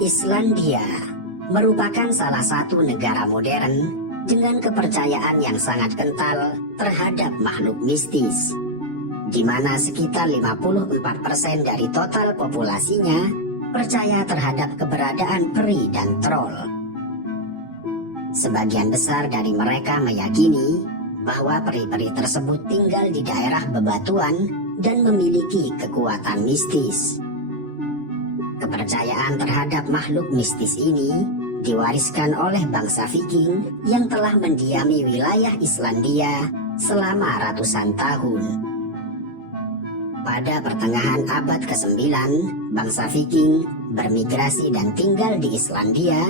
Islandia merupakan salah satu negara modern dengan kepercayaan yang sangat kental terhadap makhluk mistis, di mana sekitar 54% dari total populasinya percaya terhadap keberadaan peri dan troll. Sebagian besar dari mereka meyakini bahwa peri-peri tersebut tinggal di daerah bebatuan dan memiliki kekuatan mistis. Kepercayaan terhadap makhluk mistis ini diwariskan oleh bangsa Viking yang telah mendiami wilayah Islandia selama ratusan tahun. Pada pertengahan abad ke-9, bangsa Viking bermigrasi dan tinggal di Islandia,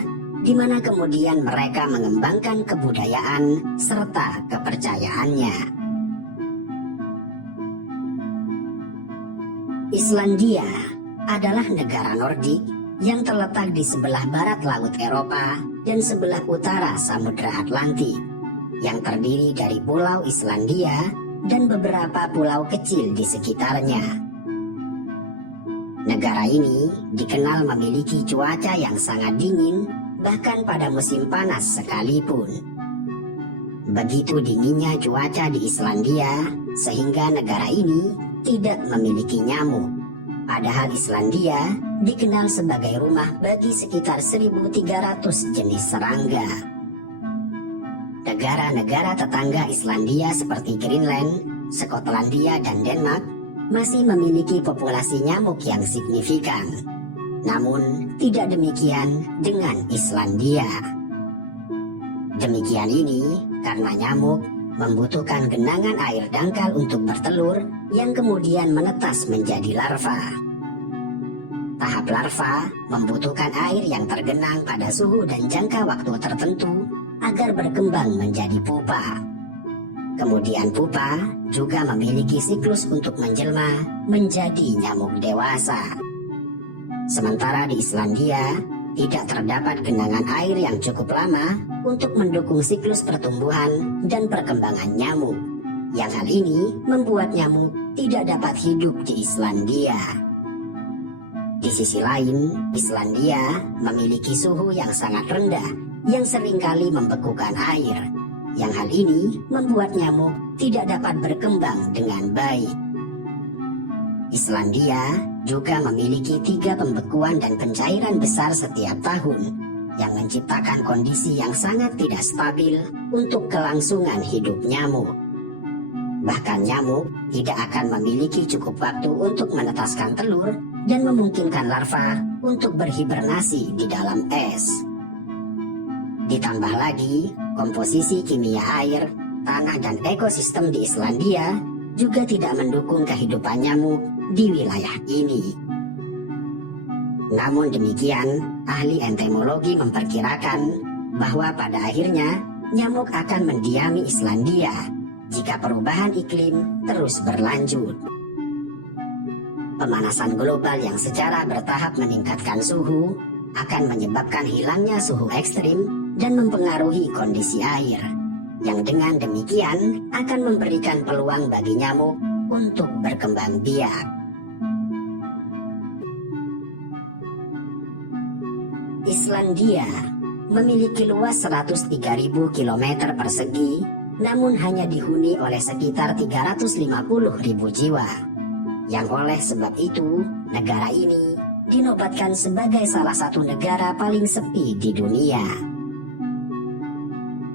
di mana kemudian mereka mengembangkan kebudayaan serta kepercayaannya. Islandia adalah negara Nordik yang terletak di sebelah barat Laut Eropa dan sebelah utara Samudra Atlantik, yang terdiri dari Pulau Islandia dan beberapa pulau kecil di sekitarnya. Negara ini dikenal memiliki cuaca yang sangat dingin, bahkan pada musim panas sekalipun. Begitu dinginnya cuaca di Islandia, sehingga negara ini tidak memiliki nyamuk. Padahal Islandia dikenal sebagai rumah bagi sekitar 1.300 jenis serangga. Negara-negara tetangga Islandia seperti Greenland, Skotlandia, dan Denmark masih memiliki populasi nyamuk yang signifikan. Namun, tidak demikian dengan Islandia. Demikian ini karena nyamuk membutuhkan genangan air dangkal untuk bertelur yang kemudian menetas menjadi larva. Tahap larva membutuhkan air yang tergenang pada suhu dan jangka waktu tertentu agar berkembang menjadi pupa. Kemudian pupa juga memiliki siklus untuk menjelma menjadi nyamuk dewasa. Sementara di Islandia tidak terdapat genangan air yang cukup lama untuk mendukung siklus pertumbuhan dan perkembangan nyamuk, yang hal ini membuat nyamuk tidak dapat hidup di Islandia. Di sisi lain, Islandia memiliki suhu yang sangat rendah yang seringkali membekukan air, yang hal ini membuat nyamuk tidak dapat berkembang dengan baik. Islandia juga memiliki 3 pembekuan dan pencairan besar setiap tahun yang menciptakan kondisi yang sangat tidak stabil untuk kelangsungan hidup nyamuk. Bahkan nyamuk tidak akan memiliki cukup waktu untuk menetaskan telur dan memungkinkan larva untuk berhibernasi di dalam es. Ditambah lagi, komposisi kimia air, tanah, dan ekosistem di Islandia juga tidak mendukung kehidupan nyamuk di wilayah ini. Namun demikian, ahli entomologi memperkirakan bahwa pada akhirnya nyamuk akan mendiami Islandia jika perubahan iklim terus berlanjut. Pemanasan global yang secara bertahap meningkatkan suhu akan menyebabkan hilangnya suhu ekstrim dan mempengaruhi kondisi air, yang dengan demikian akan memberikan peluang bagi nyamuk untuk berkembang biak. Islandia memiliki luas 103.000 km persegi, namun hanya dihuni oleh sekitar 350.000 jiwa. Yang oleh sebab itu, negara ini dinobatkan sebagai salah satu negara paling sepi di dunia.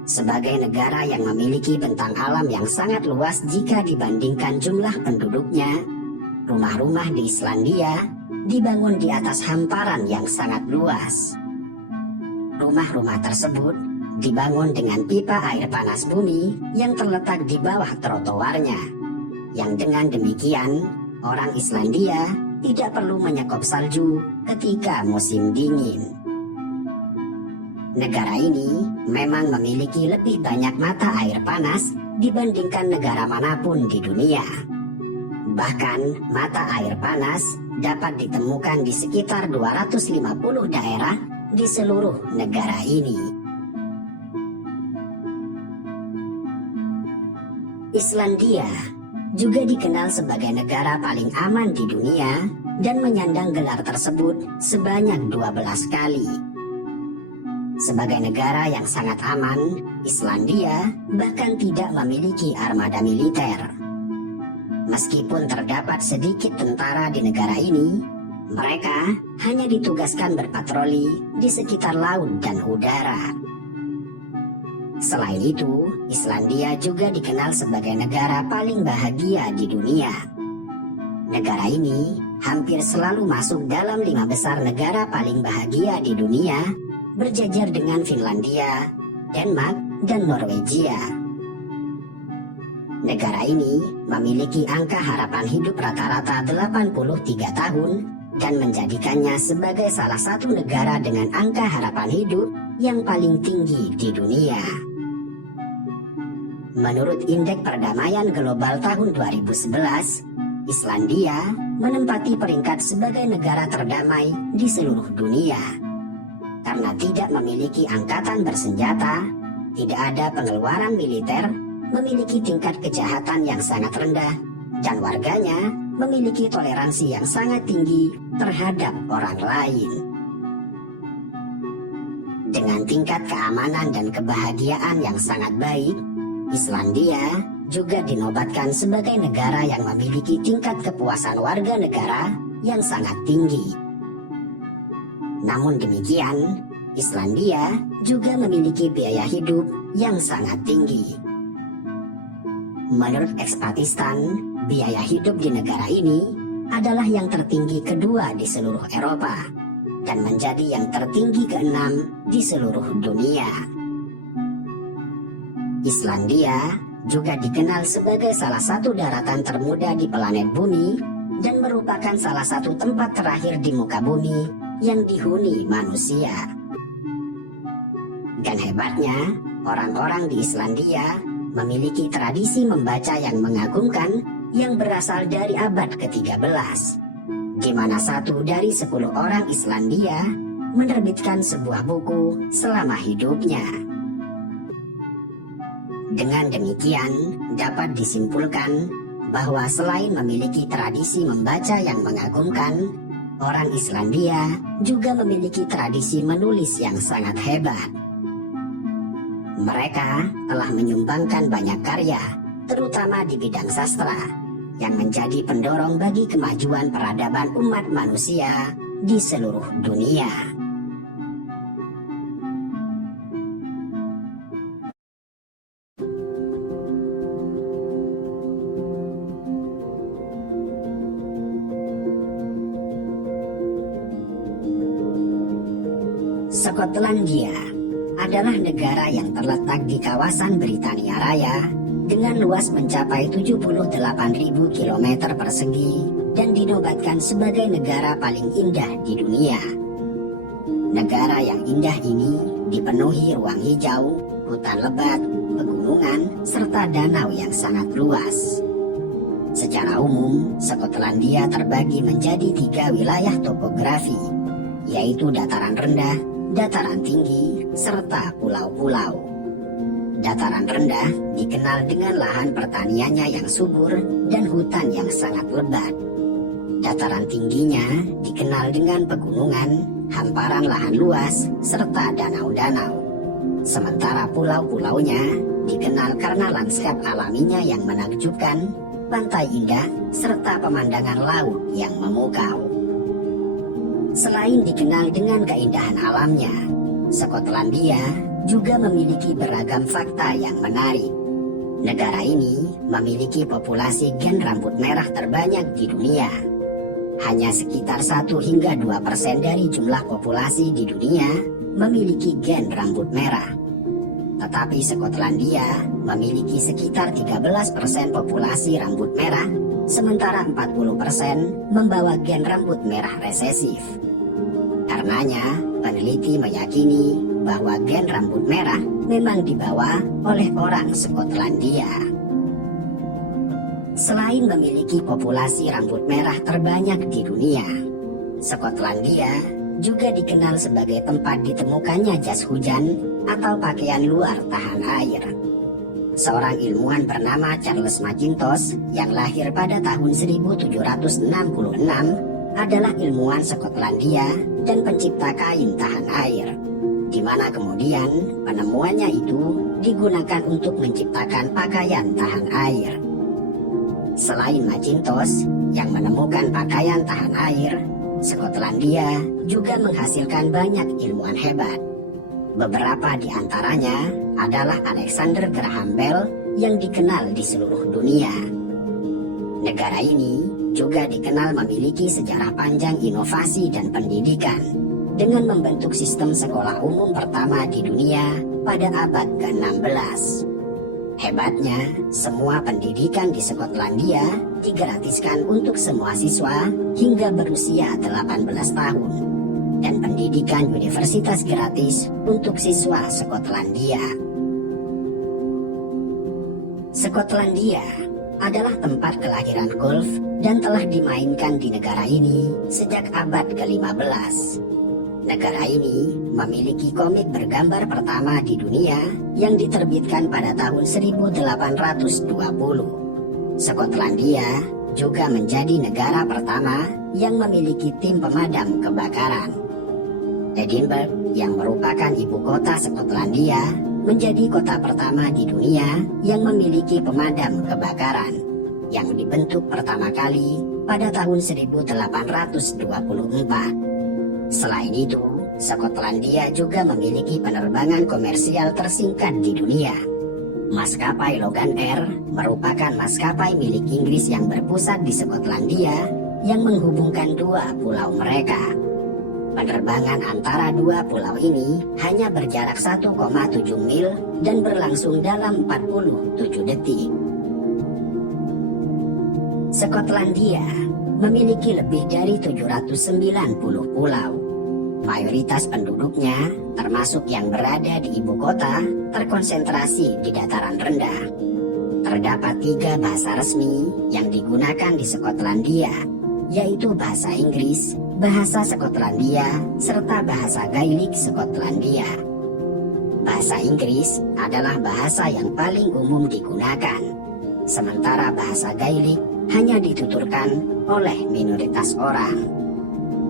Sebagai negara yang memiliki bentang alam yang sangat luas jika dibandingkan jumlah penduduknya, rumah-rumah di Islandia dibangun di atas hamparan yang sangat luas. Rumah-rumah tersebut dibangun dengan pipa air panas bumi yang terletak di bawah trotoarnya, yang dengan demikian orang Islandia tidak perlu menyekop salju ketika musim dingin. Negara ini memang memiliki lebih banyak mata air panas dibandingkan negara manapun di dunia. Bahkan mata air panas dapat ditemukan di sekitar 250 daerah di seluruh negara ini. Islandia juga dikenal sebagai negara paling aman di dunia dan menyandang gelar tersebut sebanyak 12 kali. Sebagai negara yang sangat aman, Islandia bahkan tidak memiliki armada militer. Meskipun terdapat sedikit tentara di negara ini, mereka hanya ditugaskan berpatroli di sekitar laut dan udara. Selain itu, Islandia juga dikenal sebagai negara paling bahagia di dunia. Negara ini hampir selalu masuk dalam 5 besar negara paling bahagia di dunia, berjajar dengan Finlandia, Denmark, dan Norwegia. Negara ini memiliki angka harapan hidup rata-rata 83 tahun dan menjadikannya sebagai salah satu negara dengan angka harapan hidup yang paling tinggi di dunia. Menurut Indeks Perdamaian Global tahun 2011, Islandia menempati peringkat sebagai negara terdamai di seluruh dunia. Karena tidak memiliki angkatan bersenjata, tidak ada pengeluaran militer, memiliki tingkat kejahatan yang sangat rendah, dan warganya memiliki toleransi yang sangat tinggi terhadap orang lain. Dengan tingkat keamanan dan kebahagiaan yang sangat baik, Islandia juga dinobatkan sebagai negara yang memiliki tingkat kepuasan warga negara yang sangat tinggi. Namun demikian, Islandia juga memiliki biaya hidup yang sangat tinggi. Menurut Expatistan, biaya hidup di negara ini adalah yang tertinggi kedua di seluruh Eropa dan menjadi yang tertinggi keenam di seluruh dunia. Islandia juga dikenal sebagai salah satu daratan termuda di planet bumi dan merupakan salah satu tempat terakhir di muka bumi yang dihuni manusia. Dan hebatnya, orang-orang di Islandia memiliki tradisi membaca yang mengagumkan yang berasal dari abad ke-13, di mana 1 dari 10 orang Islandia menerbitkan sebuah buku selama hidupnya. Dengan demikian, dapat disimpulkan bahwa selain memiliki tradisi membaca yang mengagumkan, orang Islandia juga memiliki tradisi menulis yang sangat hebat. Mereka telah menyumbangkan banyak karya, terutama di bidang sastra, yang menjadi pendorong bagi kemajuan peradaban umat manusia di seluruh dunia. Skotlandia adalah negara yang terletak di kawasan Britania Raya dengan luas mencapai 78.000 km persegi dan dinobatkan sebagai negara paling indah di dunia. Negara yang indah ini dipenuhi ruang hijau, hutan lebat, pegunungan, serta danau yang sangat luas. Secara umum, Skotlandia terbagi menjadi 3 wilayah topografi, yaitu dataran rendah, dataran tinggi, serta pulau-pulau. Dataran rendah dikenal dengan lahan pertaniannya yang subur dan hutan yang sangat lebat. Dataran tingginya dikenal dengan pegunungan, hamparan lahan luas, serta danau-danau. Sementara pulau-pulaunya dikenal karena lanskap alaminya yang menakjubkan, pantai indah, serta pemandangan laut yang memukau. Selain dikenal dengan keindahan alamnya, Skotlandia juga memiliki beragam fakta yang menarik. Negara ini memiliki populasi gen rambut merah terbanyak di dunia. Hanya sekitar 1 hingga 2% dari jumlah populasi di dunia memiliki gen rambut merah. Tetapi Skotlandia memiliki sekitar 13% populasi rambut merah, sementara 40% membawa gen rambut merah resesif. Karenanya, peneliti meyakini bahwa gen rambut merah memang dibawa oleh orang Skotlandia. Selain memiliki populasi rambut merah terbanyak di dunia, Skotlandia juga dikenal sebagai tempat ditemukannya jas hujan atau pakaian luar tahan air. Seorang ilmuwan bernama Charles Mackintosh yang lahir pada tahun 1766 adalah ilmuwan Skotlandia dan pencipta kain tahan air, di mana kemudian penemuannya itu digunakan untuk menciptakan pakaian tahan air. Selain Macintosh yang menemukan pakaian tahan air, Skotlandia juga menghasilkan banyak ilmuwan hebat. Beberapa di antaranya adalah Alexander Graham Bell yang dikenal di seluruh dunia. Negara ini juga dikenal memiliki sejarah panjang inovasi dan pendidikan dengan membentuk sistem sekolah umum pertama di dunia pada abad ke-16. Hebatnya, semua pendidikan di Skotlandia digratiskan untuk semua siswa hingga berusia 18 tahun, dan pendidikan universitas gratis untuk siswa Skotlandia. Skotlandia adalah tempat kelahiran golf dan telah dimainkan di negara ini sejak abad ke-15. Negara ini memiliki komik bergambar pertama di dunia yang diterbitkan pada tahun 1820. Skotlandia juga menjadi negara pertama yang memiliki tim pemadam kebakaran. Edinburgh, yang merupakan ibu kota Skotlandia, menjadi kota pertama di dunia yang memiliki pemadam kebakaran, yang dibentuk pertama kali pada tahun 1824. Selain itu, Skotlandia juga memiliki penerbangan komersial tersingkat di dunia. Maskapai Logan Air merupakan maskapai milik Inggris yang berpusat di Skotlandia yang menghubungkan dua pulau mereka. Penerbangan antara dua pulau ini hanya berjarak 1,7 mil dan berlangsung dalam 47 detik. Skotlandia memiliki lebih dari 790 pulau. Mayoritas penduduknya, termasuk yang berada di ibu kota, terkonsentrasi di dataran rendah. Terdapat 3 bahasa resmi yang digunakan di Skotlandia, yaitu bahasa Inggris, bahasa Skotlandia, serta bahasa Gaelik Skotlandia. Bahasa Inggris adalah bahasa yang paling umum digunakan, sementara bahasa Gaelik hanya dituturkan oleh minoritas orang.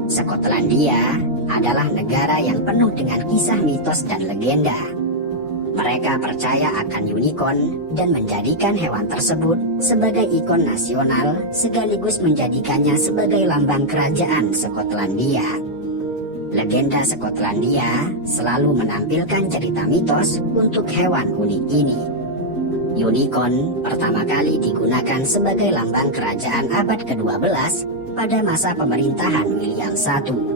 Skotlandia adalah negara yang penuh dengan kisah mitos dan legenda. Mereka percaya akan unicorn dan menjadikan hewan tersebut sebagai ikon nasional sekaligus menjadikannya sebagai lambang kerajaan Skotlandia. Legenda Skotlandia selalu menampilkan cerita mitos untuk hewan unik ini. Unicorn pertama kali digunakan sebagai lambang kerajaan abad ke-12 pada masa pemerintahan William I.